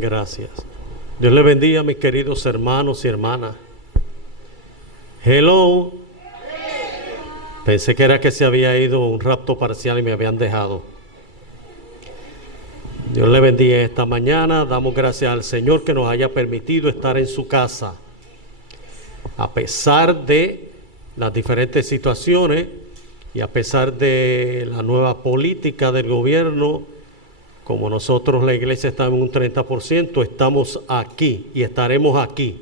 Gracias. Dios le bendiga, mis queridos hermanos y hermanas. Hello. Pensé que era que se había ido un rapto parcial y me habían dejado. Dios le bendiga esta mañana. Damos gracias al Señor que nos haya permitido estar en su casa. A pesar de las diferentes situaciones y a pesar de la nueva política del gobierno, como nosotros la iglesia estamos en un 30%, estamos aquí y estaremos aquí.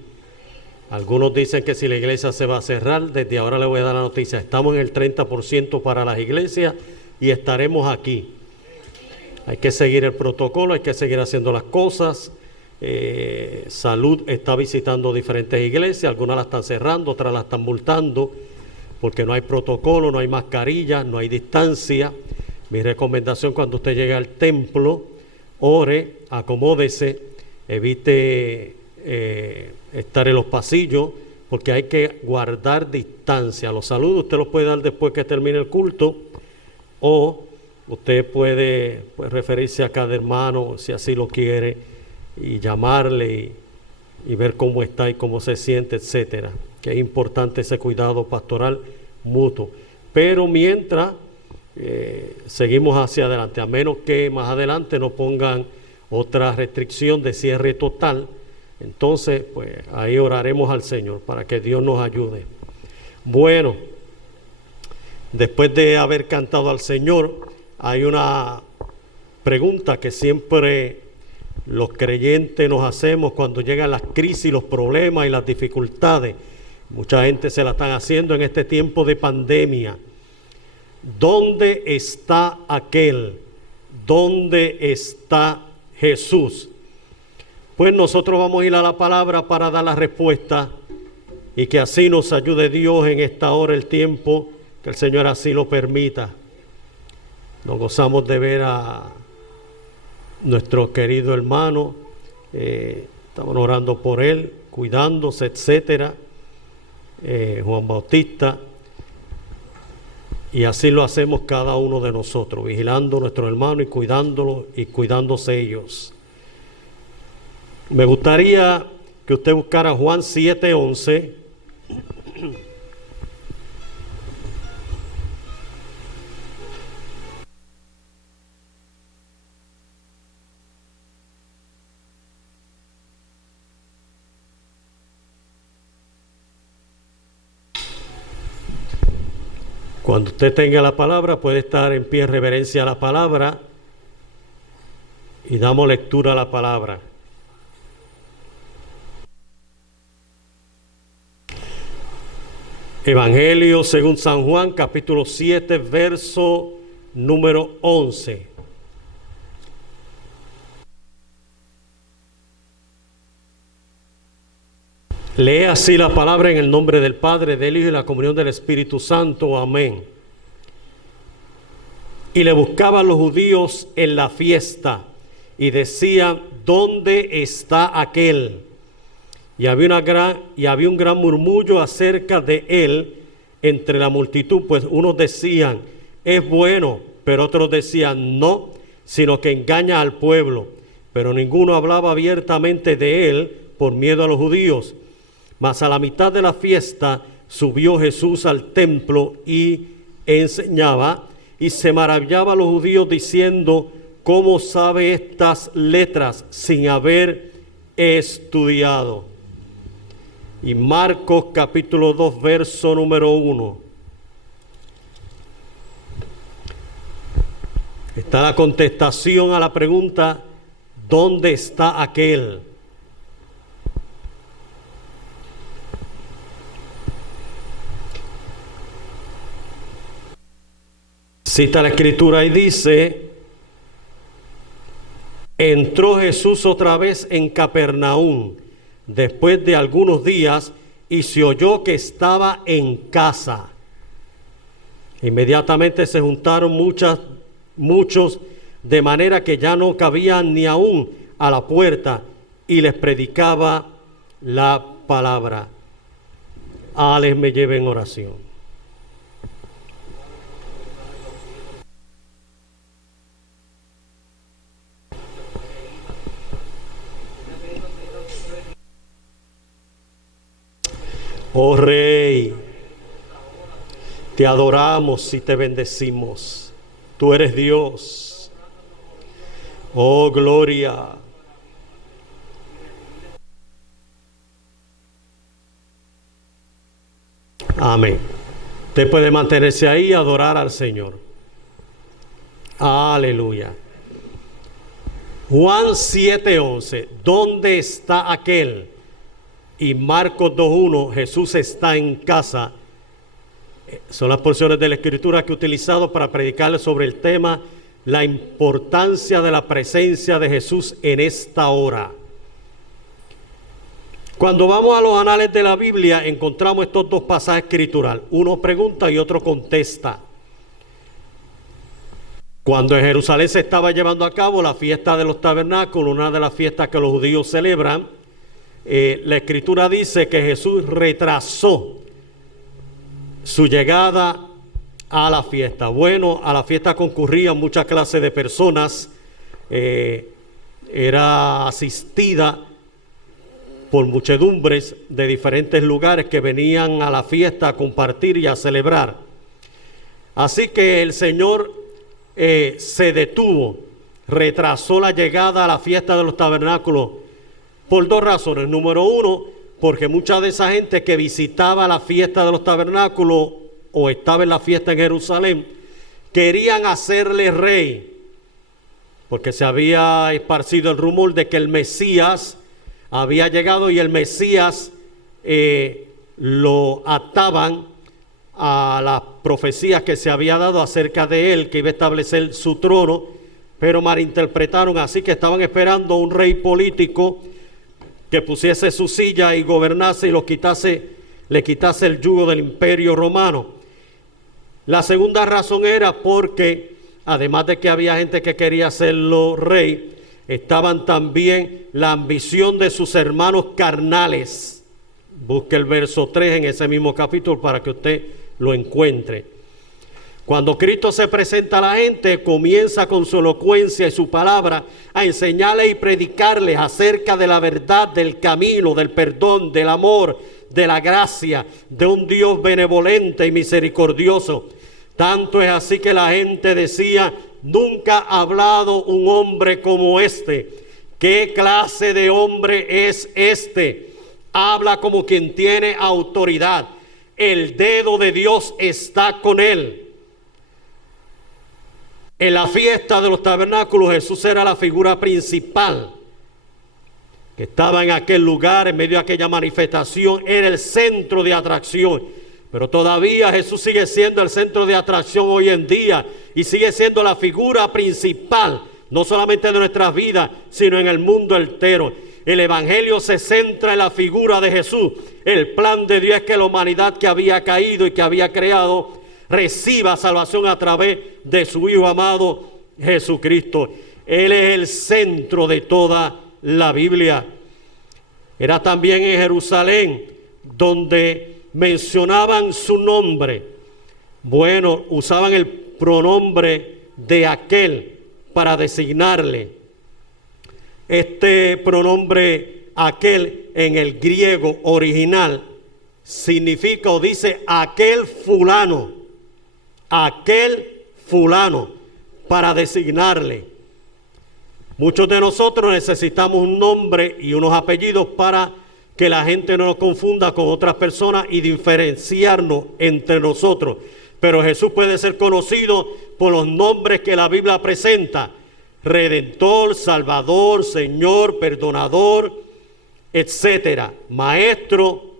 Algunos dicen que si la iglesia se va a cerrar, desde ahora le voy a dar la noticia, estamos en el 30% para las iglesias y estaremos aquí. Hay que seguir el protocolo, hay que seguir haciendo las cosas. Salud está visitando diferentes iglesias, algunas las están cerrando, otras las están multando, porque no hay protocolo, no hay mascarilla, no hay distancia. Mi recomendación cuando usted llegue al templo, ore, acomódese, evite estar en los pasillos, porque hay que guardar distancia. Los saludos usted los puede dar después que termine el culto, o usted puede referirse a cada hermano, si así lo quiere, y llamarle y ver cómo está y cómo se siente, etcétera. Que es importante ese cuidado pastoral mutuo. Pero mientras seguimos hacia adelante, a menos que más adelante no pongan otra restricción de cierre total, entonces pues ahí oraremos al Señor para que Dios nos ayude. Bueno, después de haber cantado al Señor, hay una pregunta que siempre los creyentes nos hacemos cuando llegan las crisis, los problemas y las dificultades. Mucha gente se la están haciendo en este tiempo de pandemia. ¿Dónde está aquel? ¿Dónde está Jesús? Pues nosotros vamos a ir a la palabra para dar la respuesta y que así nos ayude Dios en esta hora, el tiempo, que el Señor así lo permita. Nos gozamos de ver a nuestro querido hermano, estamos orando por él, cuidándose, etcétera, Juan Bautista. Y así lo hacemos cada uno de nosotros, vigilando a nuestros hermanos y cuidándolo y cuidándose ellos. Me gustaría que usted buscara Juan 7:11. Cuando usted tenga la palabra, puede estar en pie en reverencia a la palabra y damos lectura a la palabra. Evangelio según San Juan, capítulo 7, verso número 11. Lee así la palabra en el nombre del Padre, del Hijo y la comunión del Espíritu Santo. Amén. Y le buscaban los judíos en la fiesta y decían: ¿dónde está aquel? Y había un gran murmullo acerca de él entre la multitud, pues unos decían: es bueno, pero otros decían: no, sino que engaña al pueblo. Pero ninguno hablaba abiertamente de él por miedo a los judíos. Mas a la mitad de la fiesta subió Jesús al templo y enseñaba, y se maravillaba a los judíos diciendo: ¿cómo sabe estas letras sin haber estudiado? Y Marcos capítulo 2, verso número 1. Está la contestación a la pregunta: ¿dónde está aquel? Cita la escritura y dice: entró Jesús otra vez en Capernaum después de algunos días y se oyó que estaba en casa. Inmediatamente se juntaron muchos, de manera que ya no cabían ni aún a la puerta, y les predicaba la palabra. Alex me lleve en oración. Oh Rey, te adoramos y te bendecimos. Tú eres Dios. Oh, gloria. Amén. Usted puede mantenerse ahí y adorar al Señor. Aleluya. Juan 7:11. ¿Dónde está aquel? Y Marcos 2:1. Jesús está en casa. Son las porciones de la Escritura que he utilizado para predicarles sobre el tema, la importancia de la presencia de Jesús en esta hora. Cuando vamos a los anales de la Biblia, encontramos estos dos pasajes escriturales. Uno pregunta y otro contesta. Cuando en Jerusalén se estaba llevando a cabo la fiesta de los tabernáculos, una de las fiestas que los judíos celebran, la Escritura dice que Jesús retrasó su llegada a la fiesta. Bueno, a la fiesta concurrían muchas clases de personas. Era asistida por muchedumbres de diferentes lugares que venían a la fiesta a compartir y a celebrar. Así que el Señor se detuvo, retrasó la llegada a la fiesta de los tabernáculos por dos razones. Número uno, porque mucha de esa gente que visitaba la fiesta de los tabernáculos o estaba en la fiesta en Jerusalén, querían hacerle rey, porque se había esparcido el rumor de que el Mesías había llegado y el Mesías lo ataban a las profecías que se había dado acerca de él, que iba a establecer su trono, pero malinterpretaron, así que estaban esperando un rey político que pusiese su silla y gobernase y le quitase el yugo del imperio romano. La segunda razón era porque, además de que había gente que quería hacerlo rey, estaban también la ambición de sus hermanos carnales. Busque el verso 3 en ese mismo capítulo para que usted lo encuentre. Cuando Cristo se presenta a la gente, comienza con su elocuencia y su palabra a enseñarles y predicarles acerca de la verdad, del camino, del perdón, del amor, de la gracia, de un Dios benevolente y misericordioso. Tanto es así que la gente decía: nunca ha hablado un hombre como este. ¿Qué clase de hombre es este? Habla como quien tiene autoridad. El dedo de Dios está con él. En la fiesta de los tabernáculos, Jesús era la figura principal que estaba en aquel lugar, en medio de aquella manifestación. Era el centro de atracción. Pero todavía Jesús sigue siendo el centro de atracción hoy en día y sigue siendo la figura principal, no solamente de nuestras vidas, sino en el mundo entero. El Evangelio se centra en la figura de Jesús. El plan de Dios es que la humanidad que había caído y que había creado reciba salvación a través de su Hijo amado Jesucristo. Él es el centro de toda la Biblia. Era también en Jerusalén donde mencionaban su nombre. Bueno, usaban el pronombre de aquel para designarle. Este pronombre aquel en el griego original significa o dice aquel fulano, para designarle. Muchos de nosotros necesitamos un nombre y unos apellidos para que la gente no nos confunda con otras personas y diferenciarnos entre nosotros. Pero Jesús puede ser conocido por los nombres que la Biblia presenta: Redentor, Salvador, Señor, Perdonador, etcétera, Maestro.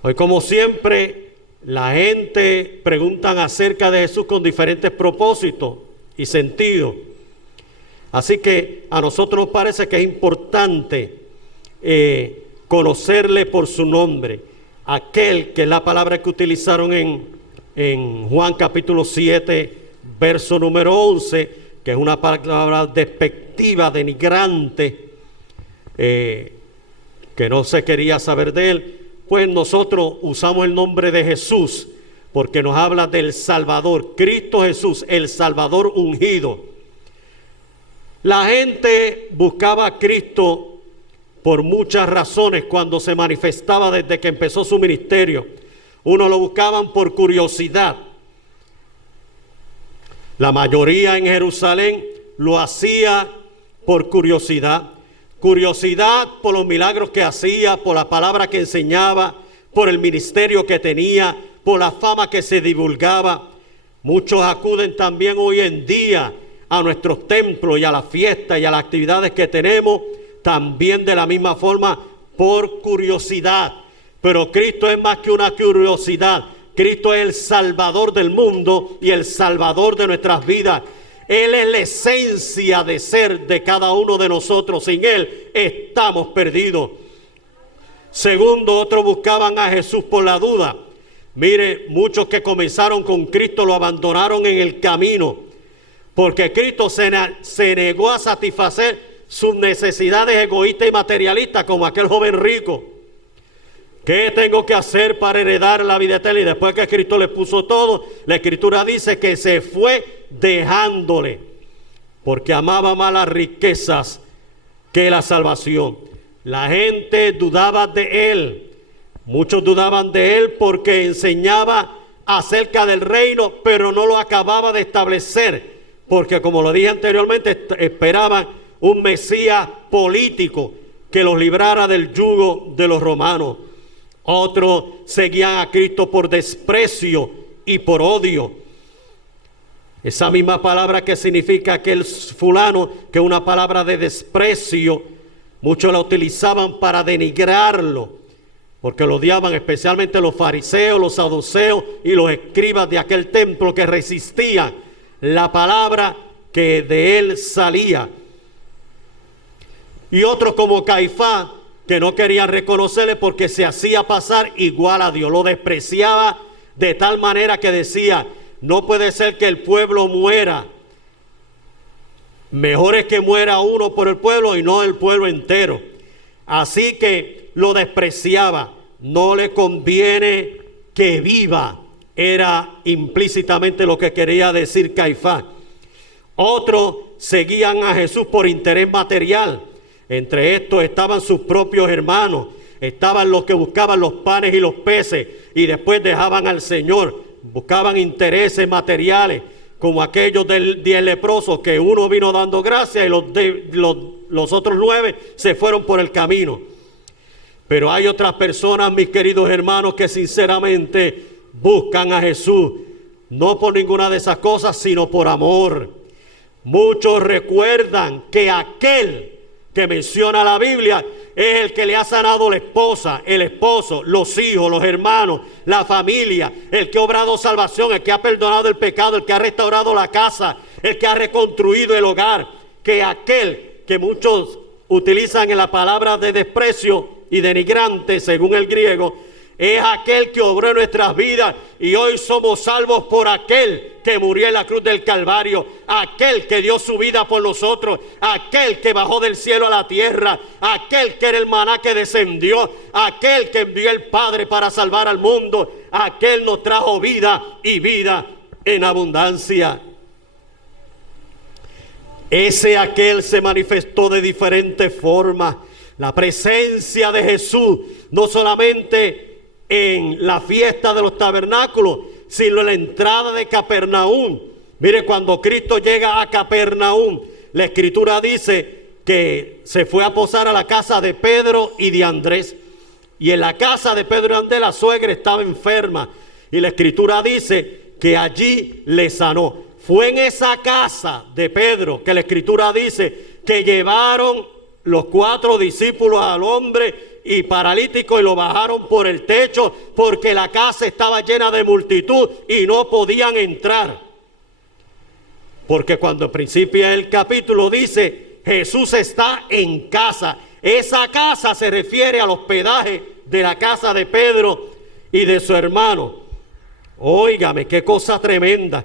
Hoy, como siempre, la gente pregunta acerca de Jesús con diferentes propósitos y sentidos. Así que a nosotros nos parece que es importante conocerle por su nombre. Aquel, que es la palabra que utilizaron en Juan capítulo 7, verso número 11, que es una palabra despectiva, denigrante, que no se quería saber de él. Pues nosotros usamos el nombre de Jesús porque nos habla del Salvador, Cristo Jesús, el Salvador ungido. La gente buscaba a Cristo por muchas razones cuando se manifestaba desde que empezó su ministerio. Uno lo buscaban por curiosidad. La mayoría en Jerusalén lo hacía por curiosidad. Curiosidad por los milagros que hacía, por la palabra que enseñaba, por el ministerio que tenía, por la fama que se divulgaba. Muchos acuden también hoy en día a nuestros templos y a las fiestas y a las actividades que tenemos, también de la misma forma por curiosidad. Pero Cristo es más que una curiosidad. Cristo es el Salvador del mundo y el Salvador de nuestras vidas. Él es la esencia de ser de cada uno de nosotros. Sin Él estamos perdidos. Segundo, otros buscaban a Jesús por la duda. Mire, muchos que comenzaron con Cristo lo abandonaron en el camino, porque Cristo se negó a satisfacer sus necesidades egoístas y materialistas, como aquel joven rico. ¿Qué tengo que hacer para heredar la vida eterna? Y después que Cristo le puso todo, la Escritura dice que se fue dejándole, porque amaba más las riquezas que la salvación. La gente dudaba de él. Muchos dudaban de él porque enseñaba acerca del reino, pero no lo acababa de establecer, porque como lo dije anteriormente, esperaban un Mesías político que los librara del yugo de los romanos. Otros seguían a Cristo por desprecio y por odio. Esa misma palabra que significa aquel fulano, que es una palabra de desprecio, muchos la utilizaban para denigrarlo, porque lo odiaban, especialmente los fariseos, los saduceos y los escribas de aquel templo que resistían la palabra que de él salía. Y otros como Caifás, que no querían reconocerle porque se hacía pasar igual a Dios. Lo despreciaba de tal manera que decía: no puede ser que el pueblo muera. Mejor es que muera uno por el pueblo y no el pueblo entero. Así que lo despreciaba. No le conviene que viva. Era implícitamente lo que quería decir Caifás. Otros seguían a Jesús por interés material. Entre estos estaban sus propios hermanos. Estaban los que buscaban los panes y los peces y después dejaban al Señor. Buscaban intereses materiales, como aquellos del 10 leprosos, que uno vino dando gracias y los otros 9 se fueron por el camino. Pero hay otras personas, mis queridos hermanos, que sinceramente buscan a Jesús, no por ninguna de esas cosas, sino por amor. Muchos recuerdan que aquel que menciona la Biblia es el que le ha sanado la esposa, el esposo, los hijos, los hermanos, la familia, el que ha obrado salvación, el que ha perdonado el pecado, el que ha restaurado la casa, el que ha reconstruido el hogar. Que aquel que muchos utilizan en la palabra de desprecio y denigrante, según el griego, es aquel que obró en nuestras vidas y hoy somos salvos por aquel que murió en la cruz del Calvario, aquel que dio su vida por nosotros, aquel que bajó del cielo a la tierra, aquel que era el maná que descendió, aquel que envió el Padre para salvar al mundo, aquel nos trajo vida y vida en abundancia. Aquel se manifestó de diferentes formas. La presencia de Jesús, no solamente en la fiesta de los tabernáculos, sino en la entrada de Capernaum. Mire, cuando Cristo llega a Capernaum, la Escritura dice que se fue a posar a la casa de Pedro y de Andrés. Y en la casa de Pedro y Andrés la suegra estaba enferma. Y la Escritura dice que allí le sanó. Fue en esa casa de Pedro que la Escritura dice que llevaron los 4 discípulos al hombre y paralítico y lo bajaron por el techo porque la casa estaba llena de multitud y no podían entrar. Porque cuando principia el capítulo dice Jesús está en casa, esa casa se refiere al hospedaje de la casa de Pedro y de su hermano. Óigame, qué cosa tremenda.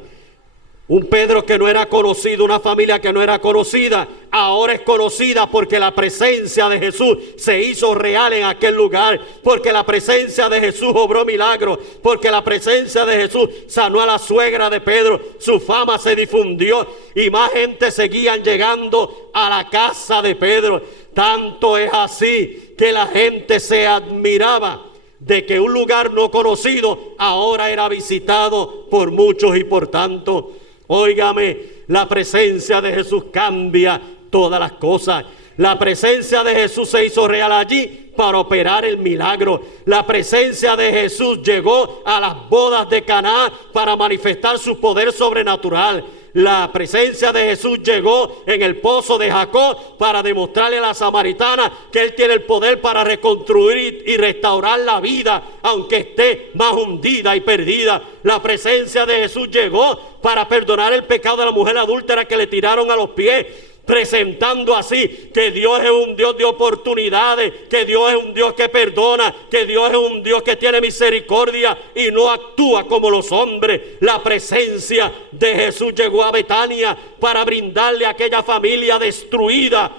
Un Pedro que no era conocido, una familia que no era conocida, ahora es conocida porque la presencia de Jesús se hizo real en aquel lugar, porque la presencia de Jesús obró milagros, porque la presencia de Jesús sanó a la suegra de Pedro, su fama se difundió y más gente seguían llegando a la casa de Pedro. Tanto es así que la gente se admiraba de que un lugar no conocido ahora era visitado por muchos, y por tanto, óigame, la presencia de Jesús cambia todas las cosas. La presencia de Jesús se hizo real allí para operar el milagro. La presencia de Jesús llegó a las bodas de Caná para manifestar su poder sobrenatural. La presencia de Jesús llegó en el pozo de Jacob para demostrarle a la samaritana que Él tiene el poder para reconstruir y restaurar la vida, aunque esté más hundida y perdida. La presencia de Jesús llegó para perdonar el pecado de la mujer adúltera que le tiraron a los pies, presentando así que Dios es un Dios de oportunidades, que Dios es un Dios que perdona, que Dios es un Dios que tiene misericordia y no actúa como los hombres. La presencia de Jesús llegó a Betania para brindarle a aquella familia destruida,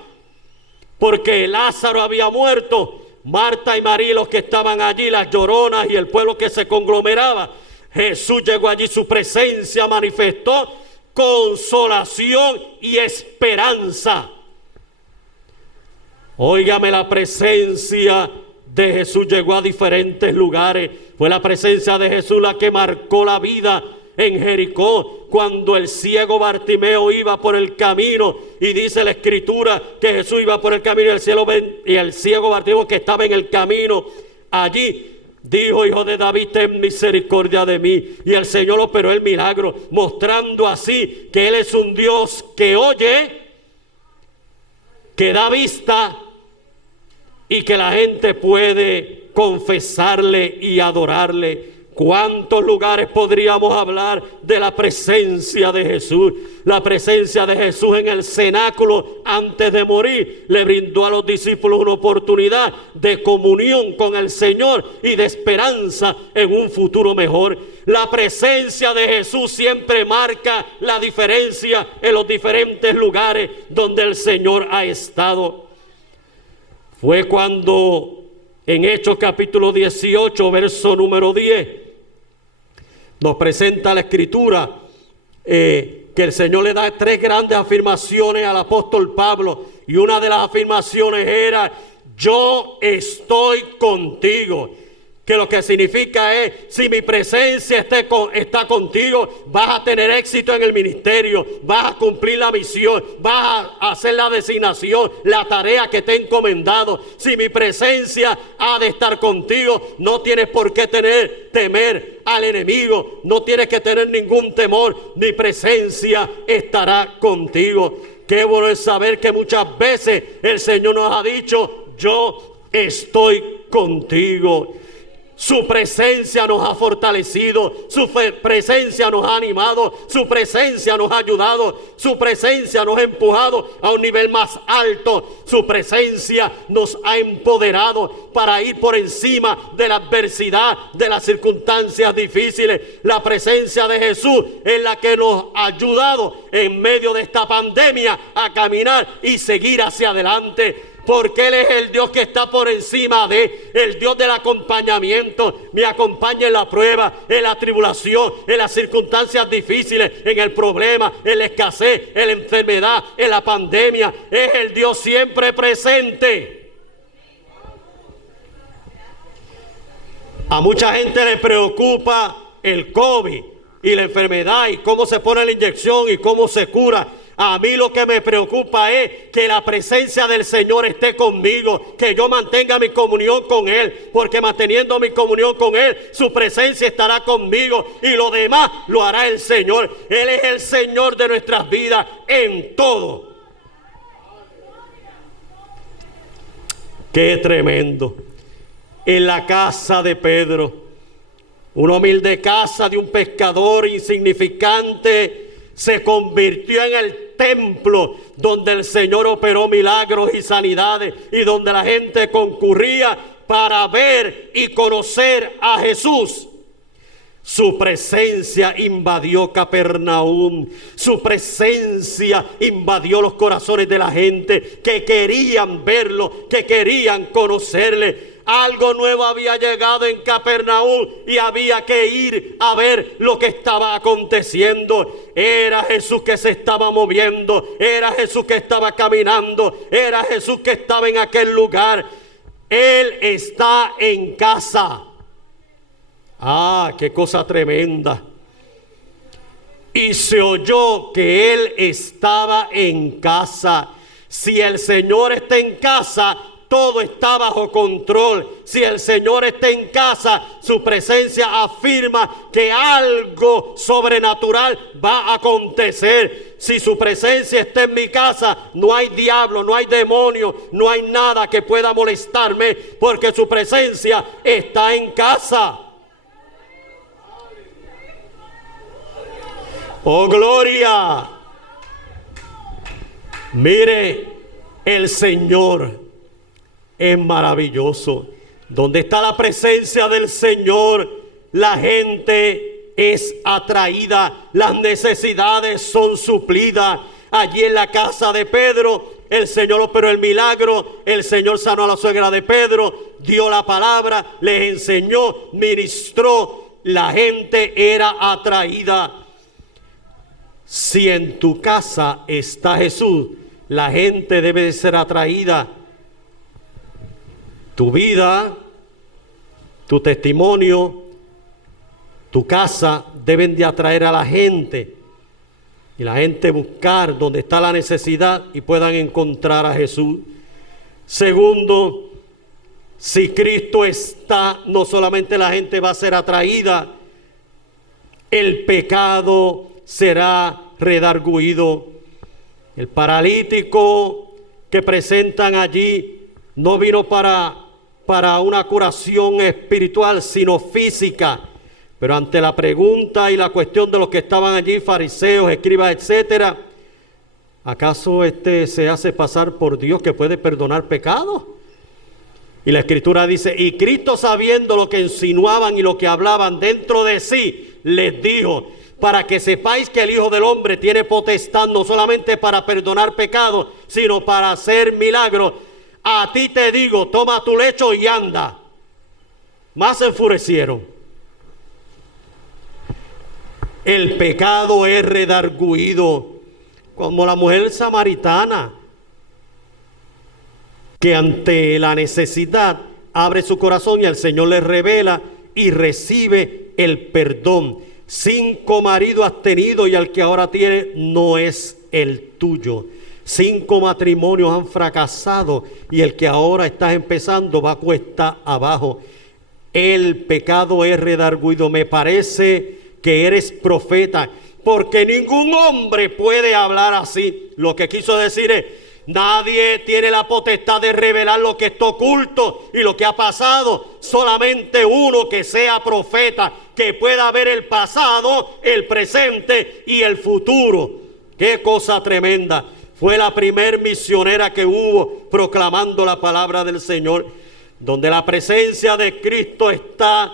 porque Lázaro había muerto. Marta y María, los que estaban allí, las lloronas y el pueblo que se conglomeraba, Jesús llegó allí, su presencia manifestó consolación y esperanza. Óigame, la presencia de Jesús llegó a diferentes lugares. Fue la presencia de Jesús la que marcó la vida en Jericó, cuando el ciego Bartimeo iba por el camino, y dice la Escritura que Jesús iba por el camino y el ciego Bartimeo, que estaba en el camino allí, dijo: Hijo de David, ten misericordia de mí. Y el Señor operó el milagro, mostrando así que Él es un Dios que oye, que da vista, y que la gente puede confesarle y adorarle. ¿Cuántos lugares podríamos hablar de la presencia de Jesús? La presencia de Jesús en el cenáculo antes de morir le brindó a los discípulos una oportunidad de comunión con el Señor y de esperanza en un futuro mejor. La presencia de Jesús siempre marca la diferencia en los diferentes lugares donde el Señor ha estado. Fue cuando en Hechos capítulo 18, verso número 10, nos presenta la Escritura que el Señor le da 3 grandes afirmaciones al apóstol Pablo, y una de las afirmaciones era: yo estoy contigo. Que lo que significa es: si mi presencia está contigo, vas a tener éxito en el ministerio, vas a cumplir la misión, vas a hacer la designación, la tarea que te he encomendado. Si mi presencia ha de estar contigo, no tienes por qué temer al enemigo, no tienes que tener ningún temor. Mi presencia estará contigo. Qué bueno es saber que muchas veces el Señor nos ha dicho: yo estoy contigo. Su presencia nos ha fortalecido, su presencia nos ha animado, su presencia nos ha ayudado, su presencia nos ha empujado a un nivel más alto, su presencia nos ha empoderado para ir por encima de la adversidad, de las circunstancias difíciles. La presencia de Jesús es la que nos ha ayudado en medio de esta pandemia a caminar y seguir hacia adelante. Porque Él es el Dios que está por encima el Dios del acompañamiento. Me acompaña en la prueba, en la tribulación, en las circunstancias difíciles, en el problema, en la escasez, en la enfermedad, en la pandemia. Es el Dios siempre presente. A mucha gente le preocupa el COVID y la enfermedad y cómo se pone la inyección y cómo se cura. A mí lo que me preocupa es que la presencia del Señor esté conmigo, que yo mantenga mi comunión con Él, porque manteniendo mi comunión con Él, su presencia estará conmigo y lo demás lo hará el Señor. Él es el Señor de nuestras vidas en todo. Qué tremendo. En la casa de Pedro, una humilde casa de un pescador insignificante, se convirtió en el templo donde el Señor operó milagros y sanidades y donde la gente concurría para ver y conocer a Jesús. Su presencia invadió Capernaum. Su presencia invadió los corazones de la gente que querían verlo, que querían conocerle. Algo nuevo había llegado en Capernaum y había que ir a ver lo que estaba aconteciendo. Era Jesús que se estaba moviendo, era Jesús que estaba caminando, era Jesús que estaba en aquel lugar. Él está en casa. Ah, qué cosa tremenda. Y se oyó que Él estaba en casa. Si el Señor está en casa, todo está bajo control. Si el Señor está en casa, su presencia afirma que algo sobrenatural va a acontecer. Si su presencia está en mi casa, no hay diablo, no hay demonio, no hay nada que pueda molestarme, porque su presencia está en casa. ¡Oh, gloria! Mire, el Señor es maravilloso. Donde está la presencia del Señor, la gente es atraída, las necesidades son suplidas. Allí en la casa de Pedro, el Señor operó el milagro, el Señor sanó a la suegra de Pedro, dio la palabra, les enseñó, ministró. La gente era atraída. Si en tu casa está Jesús, la gente debe de ser atraída. Tu vida, tu testimonio, tu casa deben de atraer a la gente. Y la gente buscar donde está la necesidad y puedan encontrar a Jesús. Segundo, si Cristo está, no solamente la gente va a ser atraída, el pecado será redargüido. El paralítico que presentan allí no vino para una curación espiritual, sino física. Pero ante la pregunta y la cuestión de los que estaban allí, fariseos, escribas, etcétera, ¿acaso se hace pasar por Dios que puede perdonar pecados? Y la Escritura dice, y Cristo, sabiendo lo que insinuaban y lo que hablaban dentro de sí, les dijo, para que sepáis que el Hijo del Hombre tiene potestad no solamente para perdonar pecados, sino para hacer milagros. A ti te digo, toma tu lecho y anda. Más se enfurecieron. El pecado es redargüido, como la mujer samaritana, que ante la necesidad abre su corazón y el Señor le revela y recibe el perdón. 5 maridos has tenido y al que ahora tiene no es el tuyo. 5 matrimonios han fracasado y el que ahora estás empezando va cuesta abajo. El pecado es redargüido. Me parece que eres profeta, porque ningún hombre puede hablar así. Lo que quiso decir es, nadie tiene la potestad de revelar lo que está oculto y lo que ha pasado. Solamente uno que sea profeta, que pueda ver el pasado, el presente y el futuro. ¡Qué cosa tremenda! Fue la primer misionera que hubo proclamando la palabra del Señor. Donde la presencia de Cristo está,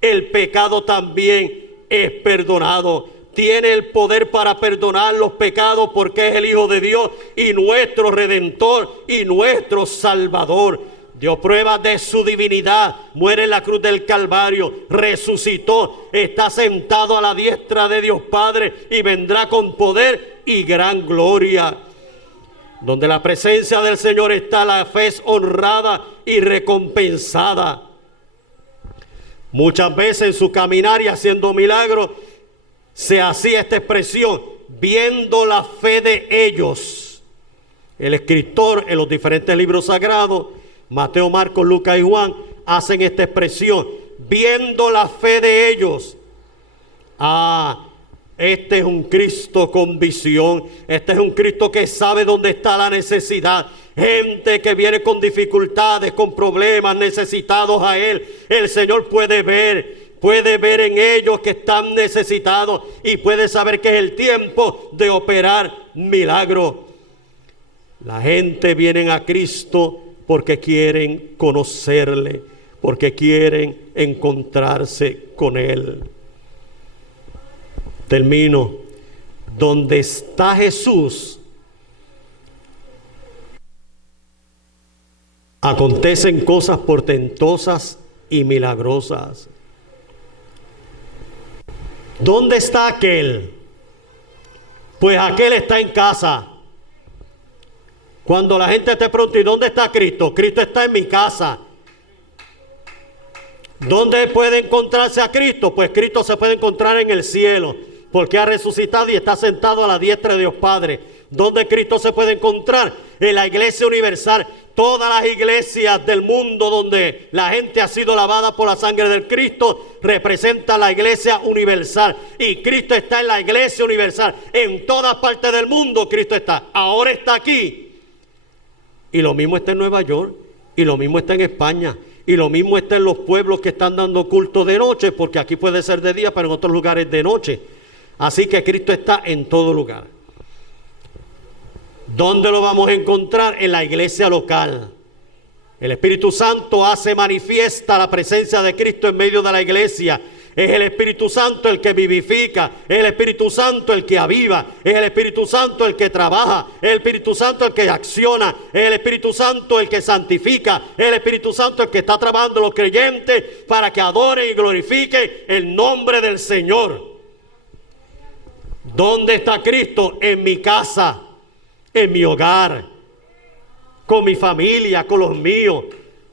el pecado también es perdonado. Tiene el poder para perdonar los pecados porque es el Hijo de Dios y nuestro Redentor y nuestro Salvador. Dio prueba de su divinidad, muere en la cruz del Calvario, resucitó, está sentado a la diestra de Dios Padre y vendrá con poder y gran gloria. Donde la presencia del Señor está, la fe es honrada y recompensada. Muchas veces en su caminar y haciendo milagros se hacía esta expresión, viendo la fe de ellos. El escritor en los diferentes libros sagrados, Mateo, Marcos, Lucas y Juan, hacen esta expresión, viendo la fe de ellos. Este es un Cristo con visión. Este es un Cristo que sabe dónde está la necesidad. Gente que viene con dificultades, con problemas, necesitados a Él. El Señor puede ver en ellos que están necesitados y puede saber que es el tiempo de operar milagros. La gente viene a Cristo porque quieren conocerle, porque quieren encontrarse con Él. Termino. Donde está Jesús, acontecen cosas portentosas y milagrosas. ¿Dónde está aquel? Pues aquel está en casa. Cuando la gente te pregunta, ¿y dónde está Cristo? Cristo está en mi casa. ¿Dónde puede encontrarse a Cristo? Pues Cristo se puede encontrar en el cielo, porque ha resucitado y está sentado a la diestra de Dios Padre. ¿Dónde Cristo se puede encontrar? En la iglesia universal. Todas las iglesias del mundo donde la gente ha sido lavada por la sangre del Cristo representa la iglesia universal. Y Cristo está en la iglesia universal. En todas partes del mundo Cristo está. Ahora está aquí. Y lo mismo está en Nueva York. Y lo mismo está en España. Y lo mismo está en los pueblos que están dando culto de noche. Porque aquí puede ser de día, pero en otros lugares de noche. Así que Cristo está en todo lugar. ¿Dónde lo vamos a encontrar? En la iglesia local. El Espíritu Santo hace manifiesta la presencia de Cristo en medio de la iglesia. Es el Espíritu Santo el que vivifica. Es el Espíritu Santo el que aviva. Es el Espíritu Santo el que trabaja. Es el Espíritu Santo el que acciona. Es el Espíritu Santo el que santifica. Es el Espíritu Santo el que está trabajando a los creyentes para que adoren y glorifiquen el nombre del Señor. ¿Dónde está Cristo? En mi casa. En mi hogar, con mi familia, con los míos.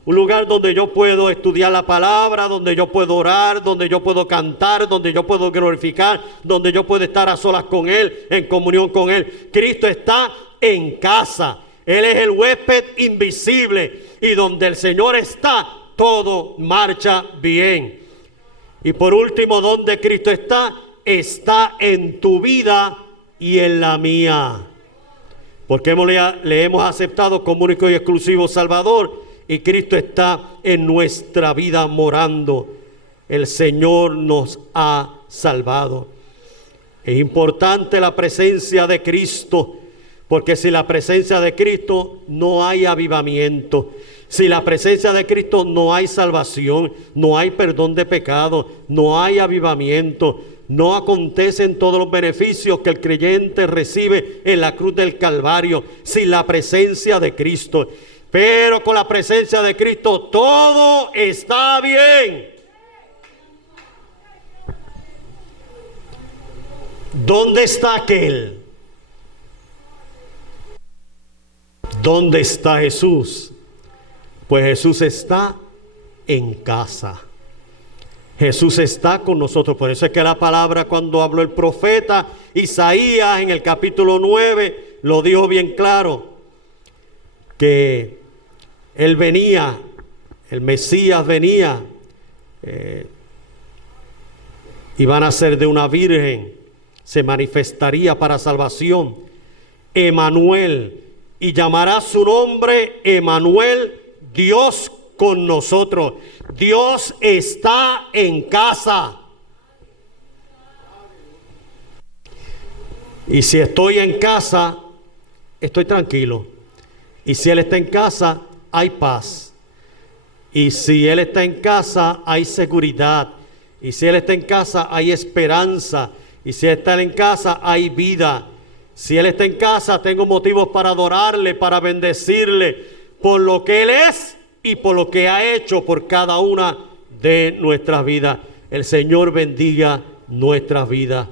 Un lugar donde yo puedo estudiar la palabra, donde yo puedo orar, donde yo puedo cantar, donde yo puedo glorificar, donde yo puedo estar a solas con Él, en comunión con Él. Cristo está en casa. Él es el huésped invisible. Y donde el Señor está, todo marcha bien. Y por último, donde Cristo está, está en tu vida y en la mía. Porque le hemos aceptado como único y exclusivo Salvador. Y Cristo está en nuestra vida morando. El Señor nos ha salvado. Es importante la presencia de Cristo. Porque sin la presencia de Cristo no hay avivamiento. Sin la presencia de Cristo no hay salvación. No hay perdón de pecado. No hay avivamiento. No acontecen todos los beneficios que el creyente recibe en la cruz del Calvario sin la presencia de Cristo. Pero con la presencia de Cristo todo está bien. ¿Dónde está aquel? ¿Dónde está Jesús? Pues Jesús está en casa. Jesús está con nosotros. Por eso es que la palabra, cuando habló el profeta Isaías en el capítulo 9, lo dijo bien claro, que Él venía, el Mesías venía, iba a nacer de una virgen, se manifestaría para salvación, Emanuel, y llamará su nombre Emanuel, Dios con nosotros. Dios está en casa. Y si estoy en casa, estoy tranquilo. Y si Él está en casa, hay paz. Y si Él está en casa, hay seguridad. Y si Él está en casa, hay esperanza. Y si Él está en casa, hay vida. Si Él está en casa, tengo motivos para adorarle, para bendecirle por lo que Él es y por lo que ha hecho por cada una de nuestras vidas. El Señor bendiga nuestras vidas.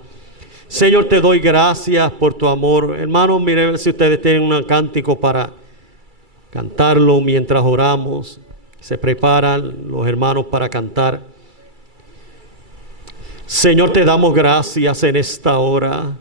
Señor, te doy gracias por tu amor. Hermanos, miren si ustedes tienen un cántico para cantarlo mientras oramos. Se preparan los hermanos para cantar. Señor, te damos gracias en esta hora.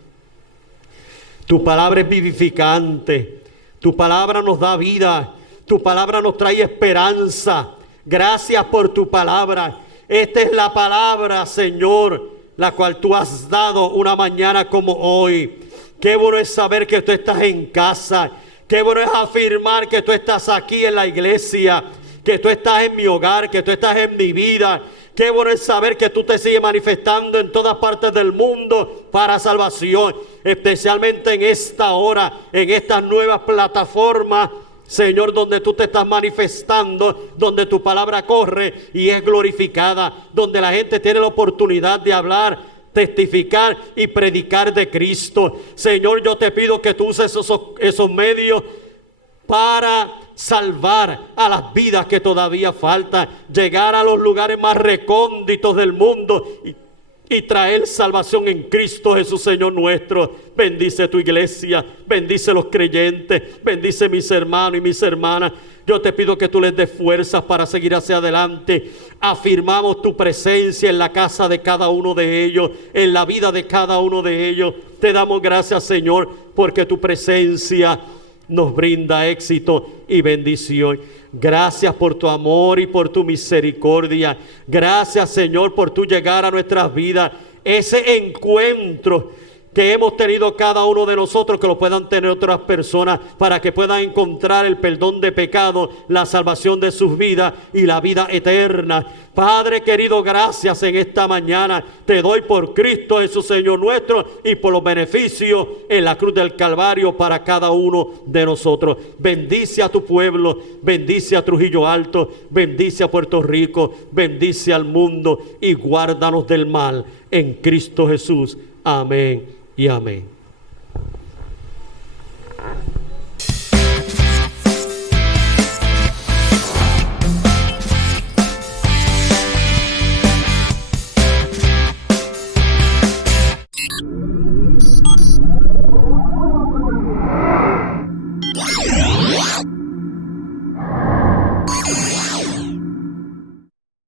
Tu palabra es vivificante. Tu palabra nos da vida. Tu palabra nos trae esperanza. Gracias por tu palabra. Esta es la palabra, Señor, la cual tú has dado una mañana como hoy. Qué bueno es saber que tú estás en casa. Qué bueno es afirmar que tú estás aquí en la iglesia, que tú estás en mi hogar, que tú estás en mi vida. Qué bueno es saber que tú te sigues manifestando en todas partes del mundo para salvación, especialmente en esta hora, en estas nuevas plataformas, Señor, donde tú te estás manifestando, donde tu palabra corre y es glorificada, donde la gente tiene la oportunidad de hablar, testificar y predicar de Cristo. Señor, yo te pido que tú uses esos medios para, salvar a las vidas que todavía faltan, llegar a los lugares más recónditos del mundo y traer salvación en Cristo Jesús, Señor nuestro. Bendice tu iglesia, bendice los creyentes, bendice mis hermanos y mis hermanas. Yo te pido que tú les des fuerzas para seguir hacia adelante. Afirmamos tu presencia en la casa de cada uno de ellos, en la vida de cada uno de ellos. Te damos gracias, Señor, porque tu presencia nos brinda éxito y bendición. Gracias por tu amor y por tu misericordia. Gracias, Señor, por tu llegar a nuestras vidas. Ese encuentro que hemos tenido cada uno de nosotros, que lo puedan tener otras personas, para que puedan encontrar el perdón de pecado, la salvación de sus vidas y la vida eterna. Padre querido, gracias en esta mañana. Te doy por Cristo Jesús, Señor nuestro, y por los beneficios en la cruz del Calvario para cada uno de nosotros. Bendice a tu pueblo, bendice a Trujillo Alto, bendice a Puerto Rico, bendice al mundo y guárdanos del mal en Cristo Jesús. Amén y amén.